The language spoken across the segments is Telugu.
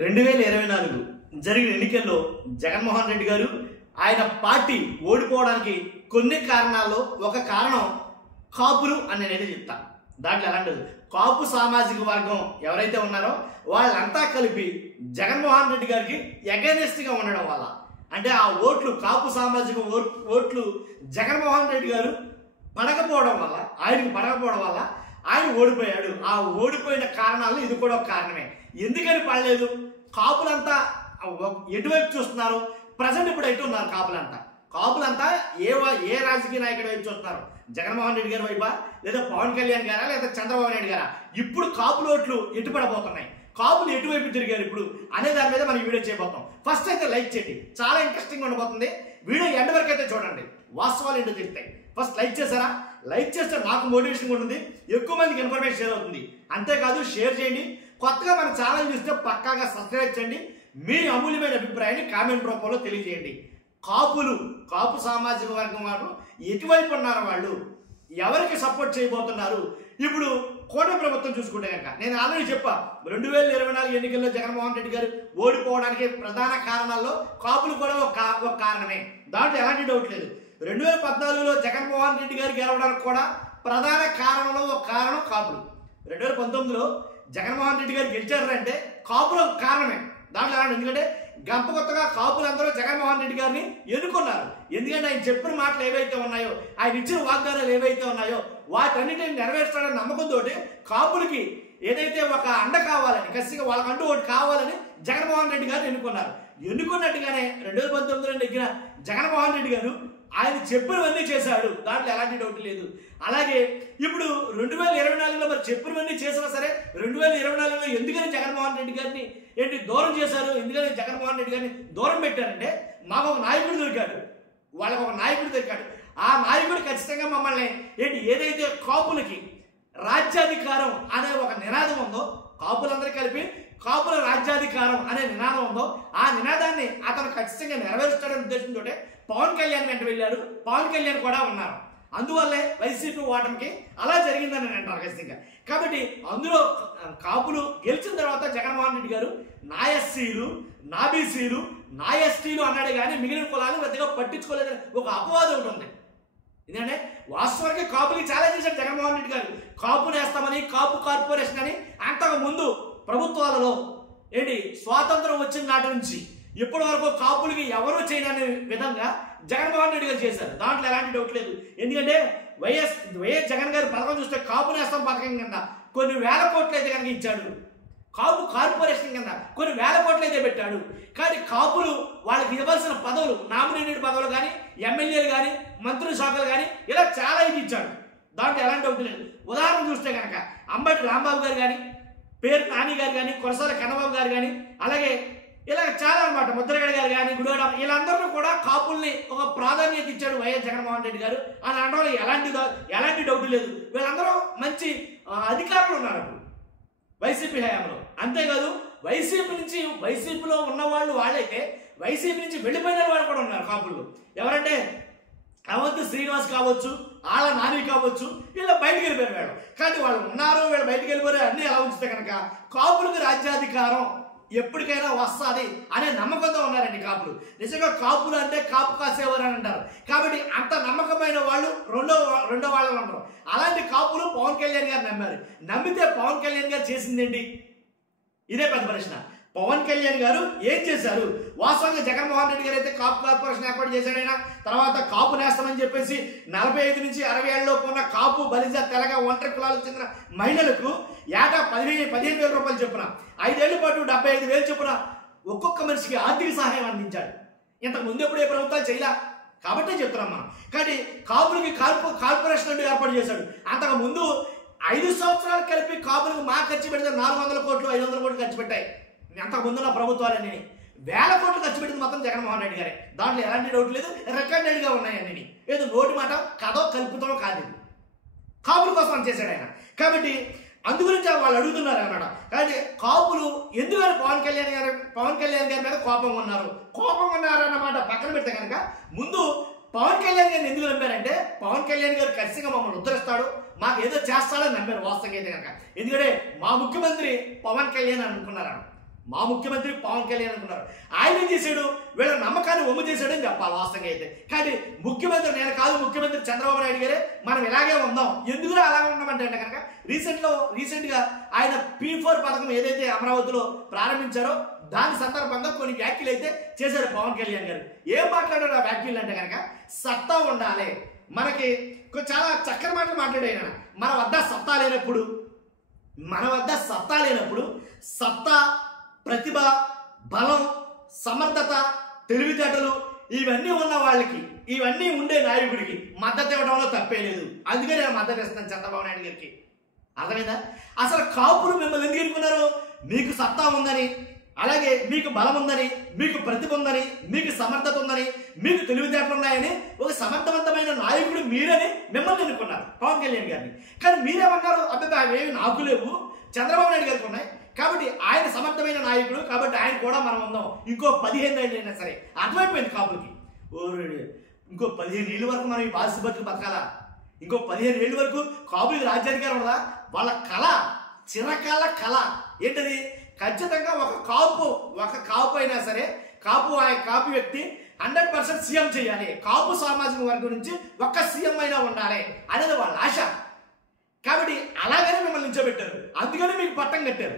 2024 జరిగిన ఎన్నికల్లో జగన్మోహన్ రెడ్డి గారు ఆయన పార్టీ ఓడిపోవడానికి కొన్ని కారణాల్లో ఒక కారణం కాపులు అని నేనైతే చెప్తాను. దాంట్లో ఎలాంటిది కాపు సామాజిక వర్గం ఎవరైతే ఉన్నారో వాళ్ళంతా కలిపి జగన్మోహన్ రెడ్డి గారికి ఎగైనెస్ట్గా ఉండడం వల్ల, అంటే ఆ ఓట్లు కాపు సామాజిక ఓట్లు జగన్మోహన్ రెడ్డి గారు పడకపోవడం వల్ల, ఆయనకు పడకపోవడం వల్ల ఆయన ఓడిపోయాడు. ఆ ఓడిపోయిన కారణాలు ఇది కూడా ఒక కారణమే. ఎందుకని పడలేదు? కాపులంతా ఎటువైపు చూస్తున్నారు? ప్రజెంట్ ఇప్పుడు ఎటు ఉన్నారు? కాపులంతా ఏ రాజకీయ నాయకుడి వైపు చూస్తున్నారు? జగన్మోహన్ రెడ్డి గారి వైపా, లేదా పవన్ కళ్యాణ్ గారా, లేదా చంద్రబాబు నాయుడు గారా? ఇప్పుడు కాపుల ఓట్లు ఎటు పడబోతున్నాయి, కాపులు ఎటువైపు తిరిగారు ఇప్పుడు అనే దాని మీద మనం వీడియో చేయబోతాం. ఫస్ట్ అయితే లైక్ చేయండి, చాలా ఇంట్రెస్టింగ్ ఉండబోతుంది. వీడియో ఎండ్ వరకు అయితే చూడండి, వాస్తవాలు ఏంటో తెలుస్తాయి. ఫస్ట్ లైక్ చేశారా? లైక్ చేస్తే నాకు మోటివేషన్ ఉంటుంది, ఎక్కువ మందికి ఇన్ఫర్మేషన్ షేర్ అవుతుంది. అంతేకాదు షేర్ చేయండి. కొత్తగా మన ఛానల్ చూస్తే పక్కాగా సబ్స్క్రైబ్ చేయండి. మీ అమూల్యమైన అభిప్రాయాన్ని కామెంట్ రూపంలో తెలియజేయండి. కాపు సామాజిక వర్గం వారు ఎటువైపు ఉన్నారు, వాళ్ళు ఎవరికి సపోర్ట్ చేయబోతున్నారు? ఇప్పుడు కూటమి ప్రభుత్వం చూసుకుంటే కనుక నేను ఆల్రెడీ చెప్పా, 2024 ఎన్నికల్లో జగన్మోహన్ రెడ్డి గారు ఓడిపోవడానికి ప్రధాన కారణాల్లో కాపులు కూడా ఒక కారణమే. దాంట్లో ఎలాంటి డౌట్ లేదు. 2014లో జగన్మోహన్ రెడ్డి గారు గెలవడానికి కూడా ప్రధాన కారణంలో ఒక కారణం కాపులు. 2019లో జగన్మోహన్ రెడ్డి గారు గెలిచారంటే కాపులు కారణమే. దాంట్లో ఎందుకంటే గంప కొత్తగా కాపులందరూ జగన్మోహన్ రెడ్డి గారిని ఎన్నుకున్నారు. ఎందుకంటే ఆయన చెప్పిన మాటలు ఏవైతే ఉన్నాయో, ఆయన ఇచ్చిన వాగ్దానాలు ఏవైతే ఉన్నాయో వాటన్నిటిని నెరవేర్చాడని నమ్మకంతో కాపులకి ఏదైతే ఒక అండ కావాలని, ఖచ్చితంగా వాళ్ళకంటూ ఒకటి కావాలని జగన్మోహన్ రెడ్డి గారు ఎన్నుకున్నారు. ఎన్నుకున్నట్టుగానే 2019లో నెగ్గిన జగన్మోహన్ రెడ్డి గారు ఆయన చెప్పినవన్నీ చేశాడు. దాంట్లో ఎలాంటి డౌట్ లేదు. అలాగే ఇప్పుడు 2024లో మరి చెప్పినవన్నీ చేసినా సరే 2024లో ఎందుకని జగన్మోహన్ రెడ్డి గారిని దూరం చేశారు? ఎందుకని జగన్మోహన్ రెడ్డి గారిని దూరం పెట్టారంటే, మాకు ఒక నాయకుడు దొరికాడు, వాళ్ళకు ఒక నాయకుడు దొరికాడు. ఆ నాయకుడు ఖచ్చితంగా మమ్మల్ని ఏదైతే కాపులకి రాజ్యాధికారం అనే ఒక నినాదం ఉందో, కాపులందరూ కలిపి కాపుల రాజ్యాధికారం అనే నినాదం ఉందో, ఆ నినాదాన్ని అతను ఖచ్చితంగా నెరవేరుస్తాడనే ఉద్దేశంతో పవన్ కళ్యాణ్ వెంట వెళ్ళారు. పవన్ కళ్యాణ్ కూడా ఉన్నారు. అందువల్లే వైసీపీ ఓటమికి అలా జరిగిందని అంటారు ఖచ్చితంగా. కాబట్టి అందులో కాపులు గెలిచిన తర్వాత జగన్మోహన్ రెడ్డి గారు నా ఎస్సీలు, నా బీసీలు, నా ఎస్టీలు అన్నాడు కానీ మిగిలిన కులాలను పెద్దగా పట్టించుకోలేదని ఒక అపవాదం ఒకటి ఉంది. ఎందుకంటే వాస్తవానికి కాపులకి చాలా చేశారు జగన్మోహన్ రెడ్డి గారు. కాపు నేస్తామని, కాపు కార్పొరేషన్ అని అంతకు ముందు ప్రభుత్వాలలో స్వాతంత్రం వచ్చిన నాటి నుంచి ఇప్పటి వరకు కాపులకి ఎవరూ చేయని విధంగా జగన్మోహన్ రెడ్డి గారు చేశారు. దాంట్లో ఎలాంటి డౌట్ లేదు. ఎందుకంటే వైఎస్ జగన్ గారి పథకం చూస్తే కాపు నేస్తం పథకం కింద కొన్ని వేల కోట్లు అయితే కనుక ఇచ్చాడు. కాపు కార్పొరేషన్ కింద కొన్ని వేల కోట్లు అయితే పెట్టాడు. కానీ కాపులు వాళ్ళకి ఇవ్వాల్సిన పదవులు, నామినేటెడ్ పదవులు కానీ, ఎమ్మెల్యేలు కానీ, మంత్రుల శాఖలు కానీ ఇలా చాలా ఇది ఇచ్చాడు. దాంట్లో ఎలాంటి డౌట్ లేదు. ఉదాహరణ చూస్తే కనుక అంబటి రాంబాబు గారు కానీ, పేరు నాని గారు కానీ, కొరసాల కన్నబాబు గారు కానీ, అలాగే ఇలా చాలా అనమాట, ముద్రగడ గారు కానీ, గుడివాడ, వీళ్ళందరూ కూడా కాపుల్ని ఒక ప్రాధాన్యత ఇచ్చాడు వైఎస్ జగన్మోహన్ రెడ్డి గారు అని అనడంలో ఎలాంటి డౌట్ లేదు. వీళ్ళందరూ మంచి అధికారులు ఉన్నారు అప్పుడు వైసీపీ హయాంలో. అంతేకాదు వైసీపీలో ఉన్నవాళ్ళు వాళ్ళైతే వైసీపీ నుంచి వెళ్ళిపోయిన వాళ్ళు కూడా ఉన్నారు కాపుల్లో. ఎవరంటే అవంతి శ్రీనివాస్ కావచ్చు, ఆళ్ళ నాని కావచ్చు, వీళ్ళు బయటకు వెళ్ళిపోయారు వాళ్ళు. కానీ వాళ్ళు ఉన్నారు, వీళ్ళు బయటకు వెళ్ళిపోయారు. అన్నీ ఎలా ఉంచితే కనుక కాపులకు రాజ్యాధికారం ఎప్పటికైనా వస్తుంది అనే నమ్మకంతో ఉన్నారండి కాపులు. నిజంగా కాపులు అంటే కాపు కాసేవారు అని అంటారు. కాబట్టి అంత నమ్మకమైన వాళ్ళు రెండో వాళ్ళు ఉంటారు. అలాంటి కాపులు పవన్ కళ్యాణ్ గారు నమ్మారు. నమ్మితే పవన్ కళ్యాణ్ గారు చేసిందేంటి? ఇదే పెద్ద ప్రశ్న. పవన్ కళ్యాణ్ గారు ఏం చేశారు? వాస్తవంగా జగన్మోహన్ రెడ్డి గారు అయితే కాపు కార్పొరేషన్ ఏర్పాటు చేశాడైనా, తర్వాత కాపు నేస్తామని చెప్పేసి 45 నుంచి 60 ఏళ్ళలోపు ఉన్న కాపు, బలిజ, తెలగ, ఒంటరి కులాలకు చెందిన మహిళలకు ఏటా 15,000 రూపాయలు చొప్పున 5 ఏళ్ల పాటు 75,000 చొప్పున ఒక్కొక్క మనిషికి ఆర్థిక సహాయం అందించాడు. ఇంతకు ముందు ఎప్పుడు ఏ ప్రభుత్వాలు చేయలే కాబట్టే చెప్తున్నాం మనం. కానీ కాపులకి కార్పొరేషన్ అంటూ ఏర్పాటు చేశాడు. అంతకు ముందు 5 సంవత్సరాలు కలిపి కాపులకు ఖర్చు పెడితే 400 కోట్లు 500 కోట్లు ఖర్చు పెట్టాయి. అంతకు ముందున్న ప్రభుత్వాలన్నీ వేల కోట్లు ఖర్చు పెట్టింది మొత్తం జగన్మోహన్ రెడ్డి గారే. దాంట్లో ఎలాంటి డౌట్ లేదు. రికార్డెడ్గా ఉన్నాయన్నీ. ఏదో నోటి మాట కథో కల్పితమో కాదు, కాపుల కోసం చేశాడు ఆయన. కాబట్టి అందుగురించి వాళ్ళు అడుగుతున్నారు అన్నమాట. కాబట్టి కాపులు ఎందుకని పవన్ కళ్యాణ్ గారి మీద కోపం ఉన్నారన్నమాట పక్కన పెడితే కనుక, ముందు పవన్ కళ్యాణ్ గారిని ఎందుకు నమ్మారంటే, పవన్ కళ్యాణ్ గారు ఖచ్చితంగా మమ్మల్ని ఉద్ధరిస్తాడు, మాకు ఏదో చేస్తాడని నమ్మారు వాస్తవంగా అయితే కనుక. ఎందుకంటే మా ముఖ్యమంత్రి పవన్ కళ్యాణ్ అనుకున్నారు. మా ముఖ్యమంత్రి పవన్ కళ్యాణ్ అనుకున్నారు. ఆయన ఏం చేశాడు, వీళ్ళ నమ్మకాన్ని ఒమ్ము చేశాడని చెప్పాలి వాస్తవంగా అయితే. కానీ ముఖ్యమంత్రి నేను కాదు, ముఖ్యమంత్రి చంద్రబాబు నాయుడు గారే, మనం ఇలాగే ఉందాం. ఎందుకు అలాగే ఉన్నామంటే కనుక రీసెంట్గా ఆయన P4 పథకం ఏదైతే అమరావతిలో ప్రారంభించారో దాని సందర్భంగా కొన్ని వ్యాఖ్యలు అయితే చేశారు పవన్ కళ్యాణ్ గారు. ఏం మాట్లాడారు ఆ వ్యాఖ్యలు అంటే కనుక, సత్తా ఉండాలి మనకి, చాలా చక్కని మాటలు మాట్లాడారు. మన వద్ద సత్తా లేనప్పుడు సత్తా, ప్రతిభ, బలం, సమర్థత, తెలివితేటలు ఇవన్నీ ఉన్న వాళ్ళకి, ఇవన్నీ ఉండే నాయకుడికి మద్దతు ఇవ్వడంలో తప్పే లేదు. అందుకే నేను మద్దతు ఇస్తున్నాను చంద్రబాబు నాయుడు గారికి. అర్థమైందా? అసలు కాపులు మిమ్మల్ని ఎందుకు ఎన్నుకున్నారు? మీకు సత్తా ఉందని, అలాగే మీకు బలం ఉందని, మీకు ప్రతిభ ఉందని, మీకు సమర్థత ఉందని, మీకు తెలివితేటలు ఉన్నాయని, ఒక సమర్థవంతమైన నాయకుడు మీరని మిమ్మల్ని ఎన్నుకున్నారు పవన్ కళ్యాణ్ గారిని. కానీ మీరేమన్నారు, అబ్బాయి అవేవి నాకు లేవు, చంద్రబాబు నాయుడు గారికి ఉన్నాయి, కాబట్టి ఆయన సమర్థమైన నాయకుడు, కాబట్టి ఆయన కూడా మనం ఉందాం, ఇంకో 15 ఏళ్ళు అయినా సరే. అర్థమైపోయింది కాపులకి. ఇంకో 15 ఏళ్ళ వరకు మనం ఈ బాధిత బతులు బతకాలా? ఇంకో 15 ఏళ్ళ వరకు కాపులకి రాజ్యాధికారం ఉండదా? వాళ్ళ కళ, చిరకాల కళ ఏంటది? ఖచ్చితంగా ఒక కాపు అయినా సరే, కాపు వ్యక్తి 100% సీఎం చేయాలి, కాపు సామాజిక వర్గం నుంచి ఒక్క సీఎం అయినా ఉండాలి అనేది వాళ్ళ ఆశ. కాబట్టి అలాగనే మిమ్మల్ని నిల్చోబెట్టారు, అందుకని మీకు పట్టం కట్టారు.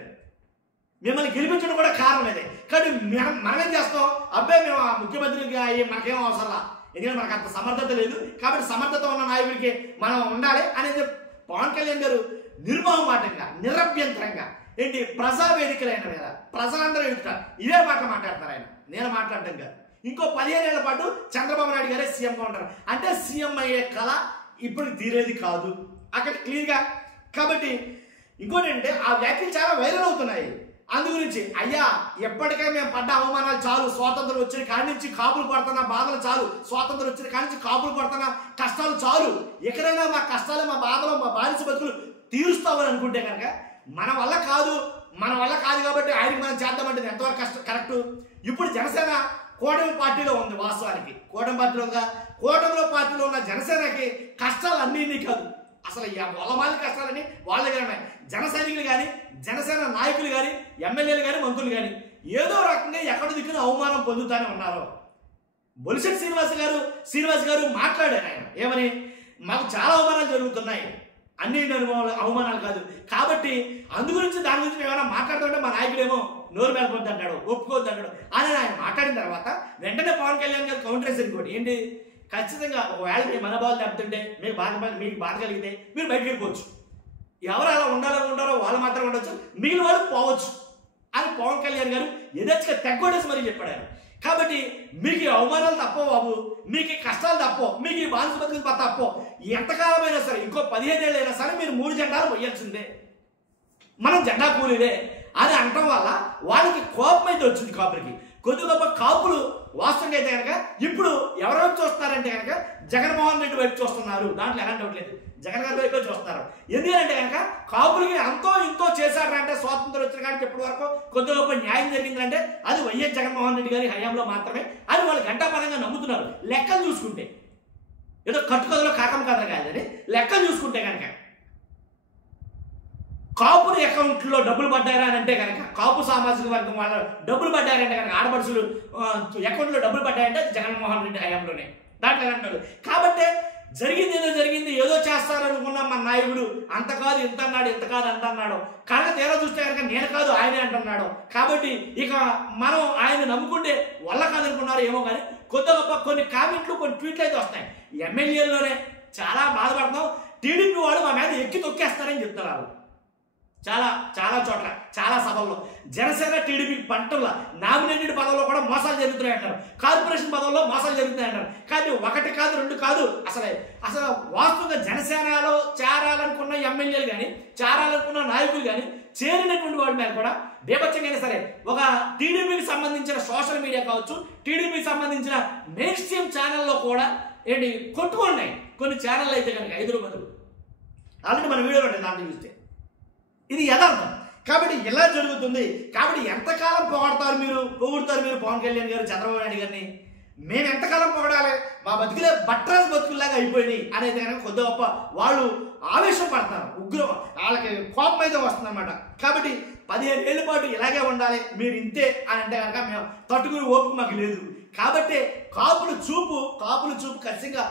మిమ్మల్ని గెలిపించడం కూడా కారణం అదే. కానీ మనమేం చేస్తాం, అబ్బాయి మేము ఆ ముఖ్యమంత్రికి మనకేం అవసరంలా, ఎందుకంటే మనకు అంత సమర్థత లేదు, కాబట్టి సమర్థత ఉన్న నాయకుడికి మనం ఉండాలి అనేది పవన్ కళ్యాణ్ గారు నిర్మోహమాటంగా, నిరభ్యంతరంగా ఏంటి ప్రజావేదికలైన మీద ప్రజలందరూ ఎదుట ఇదే మాట మాట్లాడతారు ఆయన. నేను మాట్లాడటం కాదు. ఇంకో 15 ఏళ్ల పాటు చంద్రబాబు నాయుడు గారే సీఎంగా ఉంటారు. అంటే సీఎం అయ్యే కళ ఇప్పుడు తీరేది కాదు అక్కడ క్లియర్గా. కాబట్టి ఇంకోటి ఏంటంటే ఆ వ్యాఖ్యలు చాలా వైరల్ అవుతున్నాయి. అందు గురించి అయ్యా ఎప్పటికే మేము పడ్డ అవమానాలు చాలు, స్వాతంత్రం వచ్చిన కాడి నుంచి కాపులు పడుతున్న బాధలు చాలు, స్వాతంత్రం వచ్చిన కాడి నుంచి కాపులు పడుతున్న కష్టాలు చాలు, ఎక్కడైనా మా కష్టాలు, మా బాధలు, మా బానిస బతుకులు తీరుస్తామని అనుకుంటే కనుక మన వల్ల కాదు కాబట్టి ఆయనకి మనం చేద్దామంటే ఎంతవరకు కరెక్ట్? ఇప్పుడు జనసేన కూటమి పార్టీలో ఉంది. వాస్తవానికి కూటమి పార్టీలో ఉన్న జనసేనకి కష్టాలు అన్నీ కాదు, అసలు వాళ్ళ కష్టాలని వాళ్ళ దగ్గర ఉన్నాయి. జన సైనికులు కానీ, జనసేన నాయకులు కానీ, ఎమ్మెల్యేలు కానీ, మంత్రులు కానీ ఏదో రకంగా ఎక్కడ దిక్కున అవమానం పొందుతానే ఉన్నారు. బొలిశెట్టి శ్రీనివాస్ గారు మాట్లాడారు. ఆయన ఏమని, మాకు చాలా అవమానాలు జరుగుతున్నాయి, అన్ని అవమానాలు కాదు, కాబట్టి అందు గురించి దాని గురించి ఏమైనా మాట్లాడుతుంటే మా నాయకుడేమో నోరు మేలపోద్దు అంటాడు, ఒప్పుకోవద్దు అంటాడు అని ఆయన మాట్లాడిన తర్వాత వెంటనే పవన్ కళ్యాణ్ గారు కౌంటర్ వేసి ఇంకోటి ఏంటి, ఖచ్చితంగా ఒకవేళ మీ మనోభావాలు దెబ్బతింటే మీకు బాధ కలిగితే మీరు బయటకు వెళ్ళిపోవచ్చు, ఎవరు అలా ఉండాలో వాళ్ళు మాత్రం ఉండొచ్చు, మిగిలిన వాళ్ళు పోవచ్చు అని పవన్ కళ్యాణ్ గారు యథేచ్ఛగా తెగ్గొట్టేసి మరీ చెప్పాడు ఆయన. కాబట్టి మీకు ఈ అవమానాలు తప్పో బాబు, మీకు ఈ కష్టాలు తప్పో, మీకు ఈ బానిస బతుకులు తప్పో, ఎంతకాలమైనా సరే ఇంకో 15 ఏళ్ళు అయినా సరే మీరు 3 జెండాలు పోయాల్సిందే, మనం జెండా కూలీలే అని అనటం వల్ల వాళ్ళకి కోపం అయితే వచ్చింది. కాపులకి కొద్ది గొప్ప కాపులు వాస్తవంగా అయితే కనుక ఇప్పుడు ఎవరి వైపు చూస్తున్నారంటే కనుక జగన్మోహన్ రెడ్డి వైపు చూస్తున్నారు. దాంట్లో ఎలాంటి డౌట్ లేదు, జగన్ గారి వైపు చూస్తున్నారు. ఎందుకంటే కనుక కాపులకి అంతో ఇంతో చేశారంటే స్వాతంత్రం వచ్చిన కానీ ఇప్పటి వరకు కొద్ది గొప్ప న్యాయం జరిగిందంటే అది వైఎస్ జగన్మోహన్ రెడ్డి గారి హయాంలో మాత్రమే అని వాళ్ళు గంటాపరంగా నమ్ముతున్నారు. లెక్కలు చూసుకుంటే ఏదో కట్టుకథలో కాకం కథ కాదని లెక్కలు చూసుకుంటే కనుక కాపుల అకౌంట్లో డబ్బులు పడ్డారా అని అంటే కనుక, కాపు సామాజిక వర్గం వాళ్ళ డబ్బులు పడ్డారంటే కనుక, ఆడపడుచులు అకౌంట్లో డబ్బులు పడ్డాయంటే జగన్మోహన్ రెడ్డి హయాంలోనే. దాంట్లో అంటారు. కాబట్టి జరిగింది ఏదో చేస్తారనుకున్న మన నాయకుడు అంత కాదు ఇంత అన్నాడు, ఇంత కాదు అంత అన్నాడు, కనుక తీరా చూస్తే కనుక నేను కాదు ఆయనే అంటున్నాడు. కాబట్టి ఇక మనం ఆయన నమ్ముకుంటే వల్ల కాదనుకున్నారు ఏమో, కానీ కొద్ది గొప్ప కొన్ని కామెంట్లు, కొన్ని ట్వీట్లు అయితే వస్తాయి. ఎమ్మెల్యేల్లోనే చాలా బాధపడుతున్నాం, టీడీపీ వాళ్ళు మా మీద ఎక్కి తొక్కేస్తారని చెప్తున్నారు. చాలా చోట్ల, చాలా సభల్లో జనసేన టీడీపీ పంటల్లో నామినేటెడ్ పదవుల్లో కూడా మోసాలు జరుగుతున్నాయి అంటారు, కార్పొరేషన్ పదవుల్లో మోసాలు జరుగుతున్నాయి అంటారు. కానీ 1 కాదు 2 కాదు, అసలు వాస్తవంగా జనసేనలో చేరాలనుకున్న ఎమ్మెల్యేలు కానీ, చేరాలనుకున్న నాయకులు కానీ, చేరినటువంటి వాళ్ళ మీద కూడా బీభత్సంగా సరే ఒక టీడీపీకి సంబంధించిన సోషల్ మీడియా కావచ్చు, టీడీపీకి సంబంధించిన మెయిన్ స్ట్రీమ్ ఛానల్లో కూడా ఏంటి కొట్టుకున్నాయి కొన్ని ఛానళ్ళు అయితే కనుక 5 రూపాయలు. ఆల్రెడీ మన వీడియోలో ఉంటాయి, దాంట్లో చూస్తే ఇది యథార్థం. కాబట్టి ఇలా జరుగుతుంది. కాబట్టి ఎంతకాలం పొగుడతారు మీరు పవన్ కళ్యాణ్ గారు, చంద్రబాబు నాయుడు గారిని? మేము ఎంతకాలం పొగడాలి? మా బతుకులే బట్రాస్ బతుకుల్లాగా అయిపోయినాయి అనేది కనుక కొద్ది గొప్ప వాళ్ళు ఆవేశం పడతారు, ఉగ్రం, వాళ్ళకి కోపం అయితే వస్తుంది అన్నమాట. కాబట్టి 15 ఏళ్ల పాటు ఇలాగే ఉండాలి, మీరు ఇంతే అని అంటే కనుక మేము తట్టుకుని ఓపిక మాకు లేదు. కాబట్టి కాపుల చూపు ఖచ్చితంగా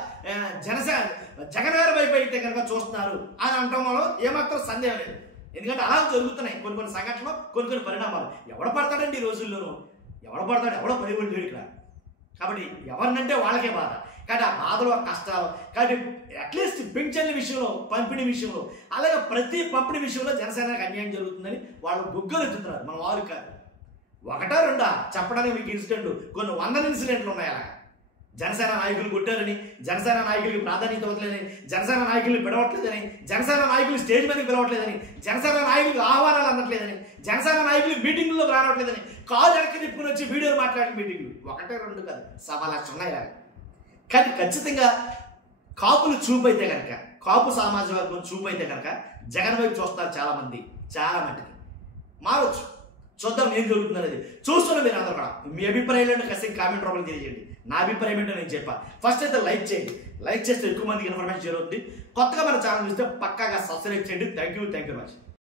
జగన్ గారి వైపు అయితే కనుక చూస్తున్నారు అని అంటంలో ఏమాత్రం సందేహం లేదు. ఎందుకంటే అలా జరుగుతున్నాయి కొన్ని సంఘటనలు, కొన్ని పరిణామాలు. ఎవడ పడతాడండి ఈ రోజుల్లోనూ, ఎవడో పడిపోయి లేడు ఇక్కడ. కాబట్టి ఎవరినంటే వాళ్ళకే బాధ. కాబట్టి ఆ బాధలు, ఆ కష్టాలు, కాబట్టి అట్లీస్ట్ పింఛన్ల విషయంలో, పంపిణీ విషయంలో, అలాగే ప్రతి పంపిణీ విషయంలో జనసేనకి అన్యాయం జరుగుతుందని వాళ్ళు గుగ్గలు ఎత్తుతున్నారు. మన వాళ్ళు కాదు, ఒకటా రెండా చెప్పడానికి మీకు ఇన్సిడెంట్లు, కొన్ని 100 ఇన్సిడెంట్లు ఉన్నాయి. అలా జనసేన నాయకులు కొట్టారని, జనసేన నాయకులకి ప్రాధాన్యత ఇవ్వట్లేదని, జనసేన నాయకులు పిలవట్లేదని, జనసేన నాయకులు స్టేజ్ మీదకి పిలవట్లేదని, జనసేన నాయకులకు ఆహ్వానాలు అందట్లేదని, జనసేన నాయకులు మీటింగుల్లో రావట్లేదని, కాలు వెనక్కి తిప్పుకుని వచ్చి వీడియోలు మాట్లాడిన మీటింగ్లు 1, 2 కాదు, 1.5 లక్షలు ఉన్నాయి. కానీ ఖచ్చితంగా కాపులు చూపు అయితే కనుక, కాపు సామాజిక వర్గం చూపు అయితే కనుక జగన్ వైపు చూస్తారు చాలా మట్టికి. మారవచ్చు, చూద్దాం ఏం జరుగుతుంది అనేది. చూస్తున్నా మీరు అందరూ కూడా మీ అభిప్రాయాలను ఖచ్చితంగా కామెంట్ రూపంలో తెలియజేయండి. నా అభిప్రాయం ఏంటో నేను చెప్పాను. ఫస్ట్ అయితే లైక్ చేయండి, లైక్ చేస్తే ఎక్కువ మందికి ఇన్ఫర్మేషన్ జరుగుతుంది. కొత్తగా మన ఛానల్ చూస్తే పక్కాగా సబ్స్క్రైబ్ చేయండి. Thank you very much.